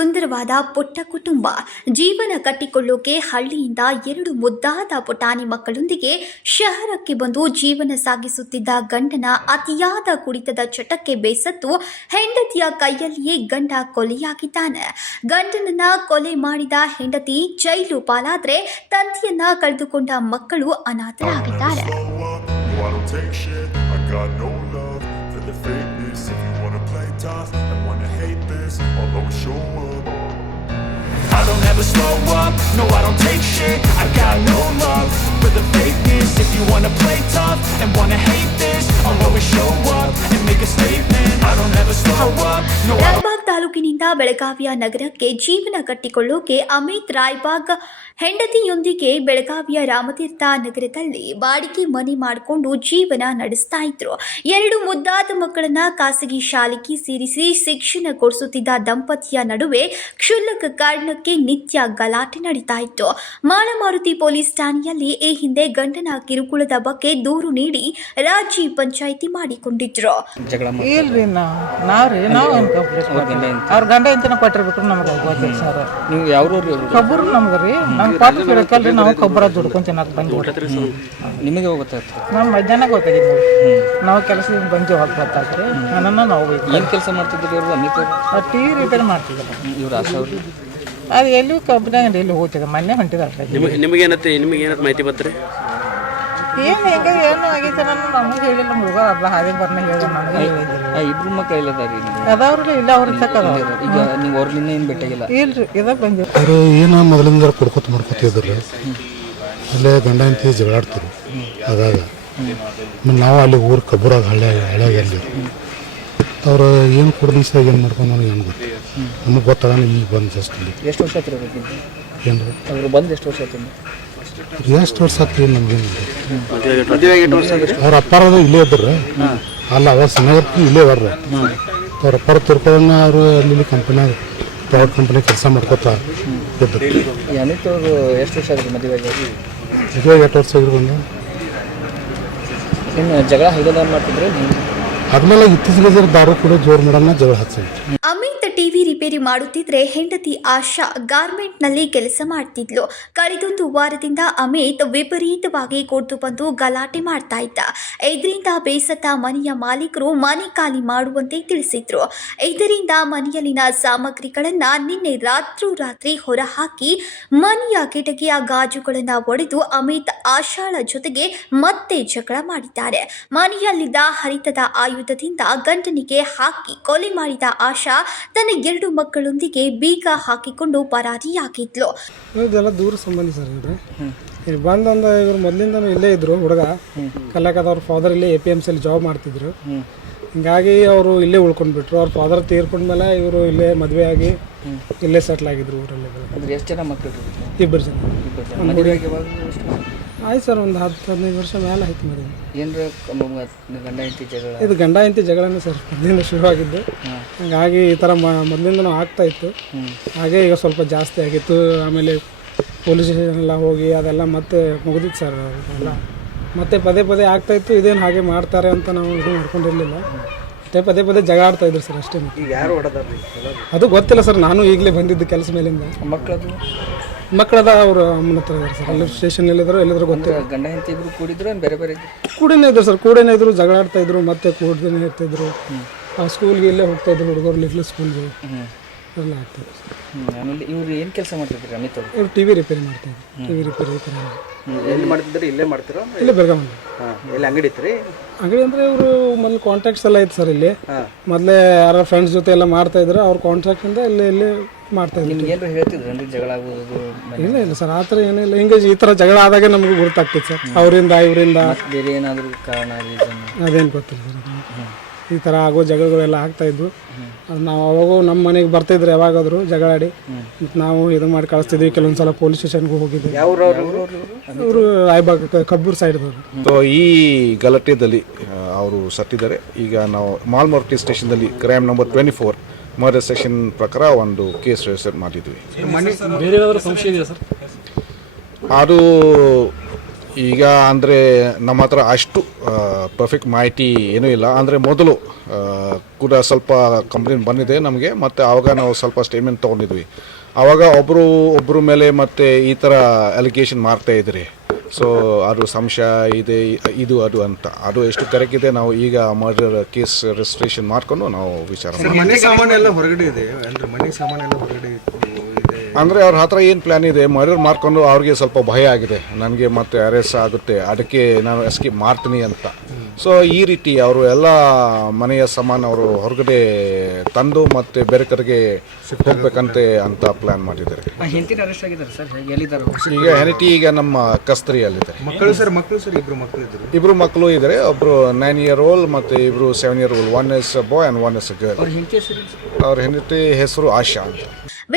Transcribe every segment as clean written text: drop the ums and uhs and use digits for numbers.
ಸುಂದರವಾದ ಪುಟ್ಟ ಕುಟುಂಬ ಜೀವನ ಕಟ್ಟಿಕೊಳ್ಳೋಕೆ ಹಳ್ಳಿಯಿಂದ 2 ಮುದ್ದಾದ ಪುಟಾಣಿ ಮಕ್ಕಳೊಂದಿಗೆ ಶಹರಕ್ಕೆ ಬಂದು ಜೀವನ ಸಾಗಿಸುತ್ತಿದ್ದ ಗಂಡನ ಅತಿಯಾದ ಕುಡಿತದ ಚಟಕ್ಕೆ ಬೇಸತ್ತು ಹೆಂಡತಿಯ ಕೈಯಲ್ಲಿಯೇ ಗಂಡ ಕೊಲೆಯಾಗಿದ್ದಾನೆ. ಗಂಡನನ್ನ ಕೊಲೆ ಮಾಡಿದ ಹೆಂಡತಿ ಜೈಲು ಪಾಲಾದ್ರೆ ತಂದೆಯನ್ನ ಕಳೆದುಕೊಂಡ ಮಕ್ಕಳು ಅನಾಥರಾಗಿದ್ದಾರೆ. I don't ever slow up, no I don't take shit. I got no love for the fakeness. If you wanna play tough and wanna hate this, I'll always show up and make a statement. I don't ever slow up, no I don't. Raibag ತಾಲೂಕಿನಿಂದ ಬೆಳಗಾವಿಯ ನಗರಕ್ಕೆ ಜೀವನ ಕಟ್ಟಿಕೊಳ್ಳೋಕೆ ಅಮಿತ್ ರಾಯಬಾಗ್ ಹೆಂಡತಿಯೊಂದಿಗೆ ಬೆಳಗಾವಿಯ ರಾಮತೀರ್ಥ ನಗರದಲ್ಲಿ ಬಾಡಿಗೆ ಮನೆ ಮಾಡಿಕೊಂಡು ಜೀವನ ನಡೆಸ್ತಾ ಇದ್ರು. 2 ಮುದ್ದಾದ ಮಕ್ಕಳನ್ನ ಖಾಸಗಿ ಶಾಲೆಗೆ ಸೇರಿಸಿ ಶಿಕ್ಷಣ ಕೊಡಿಸುತ್ತಿದ್ದ ದಂಪತಿಯ ನಡುವೆ ಕ್ಷುಲ್ಲಕ ಕಾರಣಕ್ಕೆ ನಿತ್ಯ ಗಲಾಟೆ ನಡೀತಾ ಇತ್ತು. ಮಾಳಮಾರುತಿ ಪೊಲೀಸ್ ಠಾಣೆಯಲ್ಲಿ ಈ ಹಿಂದೆ ಗಂಡನ ಕಿರುಕುಳದ ಬಗ್ಗೆ ದೂರು ನೀಡಿ ರಾಜಿ ಪಂಚಾಯಿತಿ ಮಾಡಿಕೊಂಡಿದ್ರು. ಇಲ್ರಿ ಅವ್ರ ಗಂಡ ಇಂತನ ಕೊಟ್ಟಿರ್ಬೇಕು ನಮ್ಗೆ ಗೊತ್ತಿಲ್ಲ ಸರ್. ನೀವು ಯಾವ್ರವ್ರಿ? ಕಬ್ಬರು ನಮ್ಗೆ ರೀ ನಮ್ಗೆ ಪಾಠ ಸಿಡಕಲ್ರಿ. ನಾವು ಕಬ್ಬರ ದುಡ್ಕೊಂಡು ತಿನ್ನಕ್ ಬಂದ್ರಿ. ನಿಮಗೆ ಗೊತ್ತಾಯ್ತು? ನಮ್ಮ ಮಧ್ಯಾಹ್ನ ಗೊತ್ತಾಗಿದ್ದು ನಾವು ಕೆಲಸದಿಂದ ಬಂದು ಹೋಗ್ಬರ್ತಾಕ್ರಿ. ನನ್ನ ನಾವು ಏನು ಕೆಲಸ ಮಾಡ್ತಿದ್ರಿ ಅವರು? ಅಮಿತ್ ಅವರು ಟಿವಿ ರಿಪೇರ್ ಮಾಡ್ತಿದ್ರು. ಇವ್ರು ಆಶಾ ಅವರು ಅದು ಎಲ್ಲಿ ಕಬ್ಬನಾಗ ಎಲ್ಲಿ ಹೋಗ್ತಿದ್ದೆ ಮೊನ್ನೆ ಹೊಂಟಿದಾರೆ. ನಿಮಗೇನತ್ತೆ ಮಾಹಿತಿ ಬಂತ್ರಿ? ಏನು ಹೆಂಗೆ ಏನು ಆಗೈತೆ ನಾನು ನಮಗೆ ಹೇಳಿಲ್ಲ. ಹುಡುಗ ಅಲ್ಲ ಹಾಗೆ ಬರ್ನ ಹೇಳಿ ನಮಗೆ ಹೇಳಿದ್ದಿಲ್ಲ. ಇಬ್ರು ಮಕ್ಕಳು ಇಲ್ಲದಾರಿ ಅದಾವ್ರಿ ಇಲ್ಲ ಅವ್ರ ತಕ್ಕದ. ಈಗ ನೀವು ಅವ್ರನ್ನ ಏನು ಭೇಟಿಯಾಗಿಲ್ಲ? ಇಲ್ರಿ ಇದಾಗ ಬಂದಿವಿ. ಅವರು ಏನು ಮೊದಲಿಂದ ಮಾಡ್ಕೊತಿದ್ರು. ಅಲ್ಲೇ ಗಂಡ ಅಂತ ಜಗಳಾಡ್ತಾರೆ ಆಗಾಗ. ನಾವು ಅಲ್ಲಿ ಊರು ಕಬ್ಬರಾಗ ಹಳ್ಳಿಯಾಗ ಅಲ್ಲಿ ಅವ್ರು ಏನು ಕುಡ್ದಿಸಾಗ ಏನು ಮಾಡ್ಕೊಂಡು ನನಗೆ ಏನು ಗೊತ್ತು. ನಮಗೆ ಗೊತ್ತಾಗ ಈಗ ಬಂದು ಜಸ್ಟ್ ಇಲ್ಲಿ. ಎಷ್ಟು ವರ್ಷ ಆಯ್ತು ಏನು ಅವರು ಬಂದು? ಎಷ್ಟು ವರ್ಷ ಆಯ್ತು? ಎಷ್ಟು ವರ್ಷ ಆಗ್ತೀವಿ ನಮ್ಗೇನು. ಅವ್ರ ಅಪ್ಪಾರದ ಇಲ್ಲೇ ಇದ್ರು ಅಲ್ಲ, ಅವಾಗ ಚೆನ್ನಾಗಿರ್ತೀವಿ ಇಲ್ಲೇ ಬರ್ರಿ. ಅವ್ರ ಅಪ್ಪಾರ ತಿರ್ಕೊಳ್ಳೋಣ ಅವರು ಅಲ್ಲಿ ಕಂಪನಿಯಾಗ ಪ್ರೈವೇಟ್ ಕಂಪನಿ ಕೆಲಸ ಮಾಡ್ಕೊತಾ ಇದ್ರು. ಅಮಿತ್ ಅವರು ಎಷ್ಟು ವರ್ಷ ಆಗಿದೆ ಮದುವೆಗೆ? ಮದುವೆಗೆ 8 ವರ್ಷ ಆಗಿರು ಬಂದು. ಇನ್ನು ಜಗಳ ಹೈದೋದಾರ ಮಾಡ್ತಿದ್ರೆ ಆದ್ಮೇಲೆ ಇತ್ತೀಚೆಗೆ ದಾರು ಕೂಡ ಜೋರು ಮಾಡೋಣ ಜಗಳ ಹಚ್ಚಿ. ಅಮಿತ್ ಟಿವಿ ರಿಪೇರಿ ಮಾಡುತ್ತಿದ್ರೆ ಹೆಂಡತಿ ಆಶಾ ಗಾರ್ಮೆಂಟ್ನಲ್ಲಿ ಕೆಲಸ ಮಾಡ್ತಿದ್ಲು. ಕಳೆದೊಂದು ವಾರದಿಂದ ಅಮಿತ್ ವಿಪರೀತವಾಗಿ ಕುಡಿದು ಬಂದು ಗಲಾಟೆ ಮಾಡ್ತಾ ಇದ್ದ. ಇದರಿಂದ ಬೇಸತ್ತ ಮನೆಯ ಮಾಲೀಕರು ಮನೆ ಖಾಲಿ ಮಾಡುವಂತೆ ತಿಳಿಸಿದ್ರು. ಇದರಿಂದ ಮನೆಯಲ್ಲಿನ ಸಾಮಗ್ರಿಗಳನ್ನ ನಿನ್ನೆ ರಾತ್ರೋರಾತ್ರಿ ಹೊರಹಾಕಿ ಮನೆಯ ಕಿಟಕಿಯ ಗಾಜುಗಳನ್ನು ಒಡೆದು ಅಮಿತ್ ಆಶಾಳ ಜೊತೆಗೆ ಮತ್ತೆ ಜಗಳ ಮಾಡಿದ್ದಾರೆ. ಮನೆಯಲ್ಲಿದ್ದ ಹರಿತದ ಆಯುಧದಿಂದ ಗಂಡನಿಗೆ ಹಾಕಿ ಕೊಲೆ ಮಾಡಿದ ಆಶಾ ತನ್ನ 2 ಮಕ್ಕಳೊಂದಿಗೆ ಬೀಗ ಹಾಕಿಕೊಂಡು ಪರಾರಿಯಾಗಿದ್ಲು. ಇದೆಲ್ಲ ದೂರ ಸಂಬಂಧಿ ಸರ್. ಇವ್ರು ಬಂದಂದ ಇವ್ರು ಮೊದಲಿಂದ ಇಲ್ಲೇ ಇದ್ರು. ಹುಡುಗ ಕಲ್ಯಾಕದ ಅವ್ರ ಫಾದರ್ ಇಲ್ಲೇ APMC ಜಾಬ್ ಮಾಡ್ತಿದ್ರು. ಹಿಂಗಾಗಿ ಅವರು ಇಲ್ಲೇ ಉಳ್ಕೊಂಡ್ಬಿಟ್ರು. ಅವ್ರ ಫಾದರ್ ತೀರ್ಕೊಂಡ್ಮೇಲೆ ಇವರು ಇಲ್ಲೇ ಮದುವೆ ಆಗಿ ಇಲ್ಲೇ ಸೆಟ್ಲ್ ಆಗಿದ್ರು ಊರಲ್ಲಿ. ಎಷ್ಟು ಜನ ಮಕ್ಕಳು? 2 ಜನ. ಆಯ್ತು ಸರ್, ಒಂದು 10-15 ವರ್ಷ ಮೇಲೆ ಆಯ್ತು ಮದುವೆ. ಏನ್ರ ಗಂಡ ಹೆಂಡತಿ ಜಗಳ? ಇದು ಗಂಡ ಹೆಂಡತಿ ಜಗಳನೇ ಸರ್ ಮೊದಲಿಂದ ಶುರುವಾಗಿದ್ದು. ಹಾಗಾಗಿ ಈ ಥರ ಮೊದಲಿಂದನೂ ಆಗ್ತಾ ಇತ್ತು. ಹಾಗೆ ಈಗ ಸ್ವಲ್ಪ ಜಾಸ್ತಿ ಆಗಿತ್ತು. ಆಮೇಲೆ ಪೊಲೀಸ್ ಸ್ಟೇಷನ್ ಎಲ್ಲ ಹೋಗಿ ಅದೆಲ್ಲ ಮತ್ತೆ ಮುಗಿದಿತ್ತು ಸರ್. ಎಲ್ಲ ಮತ್ತೆ ಪದೇ ಆಗ್ತಾಯಿತ್ತು. ಇದೇನು ಹಾಗೆ ಮಾಡ್ತಾರೆ ಅಂತ ನಾವು ಇದು ಮಾಡ್ಕೊಂಡಿರಲಿಲ್ಲ. ಮತ್ತೆ ಪದೇ ಜಗಳ ಆಡ್ತಾಯಿದ್ರು ಸರ್ ಅಷ್ಟೇ. ಯಾರು ಹೊಡೆದಾರ್ರಿ? ಅದು ಗೊತ್ತಿಲ್ಲ ಸರ್, ನಾನು ಈಗಲೇ ಬಂದಿದ್ದು ಕೆಲಸ ಮೇಲಿಂದ. ಮಕ್ಕಳದ ಅವರು ಅಮ್ಮನ ಹತ್ರ ಇದ್ದಾರೆ ಸರ್. ಅಲ್ಲಿ ಸ್ಟೇಷನ್ ಎಲ್ಲಾದ್ರು ಗೊತ್ತಿಲ್ಲ. ಗಂಡ ಹೆಂಡತಿ ಇಬ್ರು ಕೂಡಿದ್ರು ಬೇರೆ ಬೇರೆ ಕೂಡೇನೇ ಇದ್ರು ಸರ್. ಕೂಡೇನೇ ಇದ್ರು, ಜಗಳ ಆಡ್ತಾಯಿದ್ರು, ಮತ್ತೆ ಕೂಡದೇನೆ ಇರ್ತಿದ್ರು. ಸ್ಕೂಲ್ಗೆ ಇಲ್ಲೇ ಹೋಗ್ತಾಯಿದ್ರು ಹುಡುಗರು, ಲಿಟ್ಲ್ ಸ್ಕೂಲ್ಗೆ ಎಲ್ಲ ಆಗ್ತಾಯಿದ್ರು. ಆಮೇಲೆ ಇವ್ರು ಏನು ಕೆಲಸ ಮಾಡ್ತಿದ್ರು ಅಮಿತ್ ಅವರು? ಇವ್ರು ಟಿವಿ ರಿಪೇರಿ ಮಾಡ್ತಾಯಿದ್ರು. ಟಿವಿ ರಿಪೇರಿ ಎಲ್ಲಿ ಮಾಡ್ತಿದ್ರಿ? ಇಲ್ಲೇ ಮಾಡ್ತೀರಾ? ಇಲ್ಲೇ ಬೆಳಗಾವಿ. ಎಲ್ಲಿ ಅಂಗಡಿ ಇತ್ತು? ಅಂಗಡಿ ಅಂದರೆ ಇವರು ಮೊದಲು ಕಾಂಟ್ಯಾಕ್ಟ್ಸ್ ಎಲ್ಲ ಇತ್ತು ಸರ್. ಇಲ್ಲಿ ಮೊದಲೇ ಯಾರೋ ಫ್ರೆಂಡ್ಸ್ ಜೊತೆ ಎಲ್ಲ ಮಾಡ್ತಾಯಿದ್ರು. ಅವ್ರ ಕಾಂಟ್ರಾಕ್ಟಿಂದ ಇಲ್ಲಿ ಮಾಡ್ತಾಯಿದ್ರು. ನಿಮ್ಗೆ ಏನು ಹೇಳ್ತಿದ್ರು ಜಗಳ ಆಗೋದು? ಇಲ್ಲ ಸರ್, ಆ ಥರ ಏನಿಲ್ಲ. ಹಿಂಗೆ ಈ ಥರ ಜಗಳ ಆದಾಗ ನಮಗೂ ಗೊತ್ತಾಗ್ತಿತ್ತು ಸರ್. ಅವರಿಂದ ಇವರಿಂದ ಬೇರೆ ಏನಾದರೂ ಕಾರಣ ಅದೇನು ಗೊತ್ತಿಲ್ಲ ಸರ್. ಈ ಥರ ಆಗೋ ಜಗಳಗಳೆಲ್ಲ ಆಗ್ತಾಯಿದ್ವು. ನಾವು ಅವಾಗೂ ನಮ್ಮ ಮನೆಗೆ ಬರ್ತಾಯಿದ್ರು ಯಾವಾಗಾದರೂ ಜಗಳಾಡಿ. ಮತ್ತು ನಾವು ಇದು ಮಾಡಿ ಕಳಿಸ್ತಿದ್ವಿ. ಕೆಲವೊಂದು ಸಲ ಪೊಲೀಸ್ ಸ್ಟೇಷನ್ಗೂ ಹೋಗಿದ್ವಿ. ಅವರು ರಾಯಬಾಗ್ ಕಬ್ಬೂರು ಸೈಡ್ದವರು. ಸೊ ಈ ಗಲಾಟೆಯಲ್ಲಿ ಅವರು ಸತ್ತಿದ್ದಾರೆ. ಈಗ ನಾವು ಮಾಲ್ಮಾರುತಿ ಸ್ಟೇಷನ್ದಲ್ಲಿ ಕ್ರೈಮ್ ನಂಬರ್ 24 ಮರ್ಡರ್ ಸೆಕ್ಷನ್ ಪ್ರಕಾರ ಒಂದು ಕೇಸ್ ರಿಜಿಸ್ಟರ್ ಮಾಡಿದ್ವಿ. ಅದು ಈಗ ಅಂದರೆ ನಮ್ಮ ಹತ್ರ ಅಷ್ಟು ಪರ್ಫೆಕ್ಟ್ ಮಾಹಿತಿ ಏನೂ ಇಲ್ಲ. ಅಂದರೆ ಮೊದಲು ಕೂಡ ಸ್ವಲ್ಪ ಕಂಪ್ಲೇಂಟ್ ಬಂದಿದೆ ನಮಗೆ, ಮತ್ತು ಆವಾಗ ನಾವು ಸ್ವಲ್ಪ ಸ್ಟೇಟ್ಮೆಂಟ್ ತೊಗೊಂಡಿದ್ವಿ. ಆವಾಗ ಒಬ್ಬರು ಮೇಲೆ ಮತ್ತು ಈ ಥರ ಅಲಿಗೇಷನ್ ಮಾಡ್ತಾ ಇದ್ರಿ. ಸೊ ಅದು ಸಂಶಯ ಇದೆ, ಇದು ಅದು ಅಂತ. ಅದು ಎಷ್ಟು ಕರೆಕ್ಟ್ ಇದೆ ನಾವು ಈಗ ಮರ್ಡರ್ ಕೇಸ್ ರಿಜಿಸ್ಟ್ರೇಷನ್ ಮಾಡ್ಕೊಂಡು ನಾವು ವಿಚಾರ ಮನೆ ಸಾಮಾನು ಎಲ್ಲ ಹೊರಗಡೆ ಇದೆ ಅಂದ್ರೆ ಮನೆ ಸಾಮಾನು ಎಲ್ಲ ಹೊರಗಡೆ ಇದೆ. ಅಂದರೆ ಅವ್ರ ಹತ್ರ ಏನು ಪ್ಲ್ಯಾನ್ ಇದೆ, ಮರ್ಡರ್ ಮಾಡ್ಕೊಂಡು ಅವ್ರಿಗೆ ಸ್ವಲ್ಪ ಭಯ ಆಗಿದೆ, ನನಗೆ ಮತ್ತೆ ಅರೆಸ್ಟ್ ಆಗುತ್ತೆ, ಅದಕ್ಕೆ ನಾನು ಎಸ್ಕೇಪ್ ಮಾಡ್ತೀನಿ ಅಂತ. ಸೊ ಈ ರೀತಿ ಅವರು ಎಲ್ಲ ಮನೆಯ ಸಾಮಾನು ಅವರು ಹೊರಗಡೆ ತಂದು ಮತ್ತೆ ಬೇರೆ ಕಡೆಗೆ ಹೋಗ್ಬೇಕಂತೆ ಅಂತ ಪ್ಲ್ಯಾನ್ ಮಾಡಿದ್ದಾರೆ. ಹೆಂಡತಿನ ಅರೆಸ್ಟ್ ಆಗಿದ್ದಾರೆ ಸರ್, ಹೇಗೆ ಎಲ್ಲಿದ್ದಾರೆ? ಈಗ ಹೆಂಡತಿ ಈಗ ನಮ್ಮ ಕಸ್ತರಿಯಲ್ಲಿದೆ. ಮಕ್ಕಳು ಸರ್ ಇಬ್ರು ಮಕ್ಕಳು ಇದ್ರು. ಇಬ್ರು ಮಕ್ಕಳು ಇದ್ದಾರೆ, ಒಬ್ರು 9 year old ಮತ್ತು ಇಬ್ರು 7 year old. 1 is a boy and 1 is a girl. ಅವ್ರ ಹೆಂಡತಿ ಹೆಸರು? ಅವ್ರ ಹೆಂಡತಿ ಹೆಸರು ಆಶಾ ಅಂತ.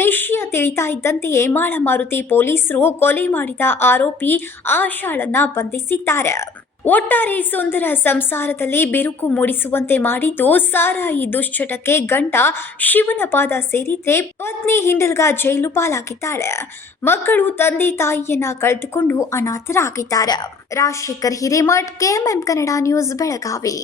ವಿಷಯ ತಿಳಿತಾ ಇದ್ದಂತೆಯೇ ಮಾಳಮಾರುತಿ ಪೊಲೀಸರು ಕೊಲೆ ಮಾಡಿದ ಆರೋಪಿ ಆಶಾಳನ್ನ ಬಂಧಿಸಿದ್ದಾರೆ. ಒಟ್ಟಾರೆ ಸುಂದರ ಸಂಸಾರದಲ್ಲಿ ಬಿರುಕು ಮೂಡಿಸುವಂತೆ ಮಾಡಿದ್ದು ಸಾರಾಯಿ ದುಶ್ಚಟಕ್ಕೆ ಗಂಡ ಶಿವನ ಪಾದ ಸೇರಿದ್ರೆ ಪತ್ನಿ ಹಿಂಡಲ್ಗ ಜೈಲು ಪಾಲಾಗಿದ್ದಾಳೆ. ಮಕ್ಕಳು ತಂದೆ ತಾಯಿಯನ್ನ ಕಳೆದುಕೊಂಡು ಅನಾಥರಾಗಿದ್ದಾರೆ. Rajashekhar Hiremath, KMM Kannada news, Belagavi.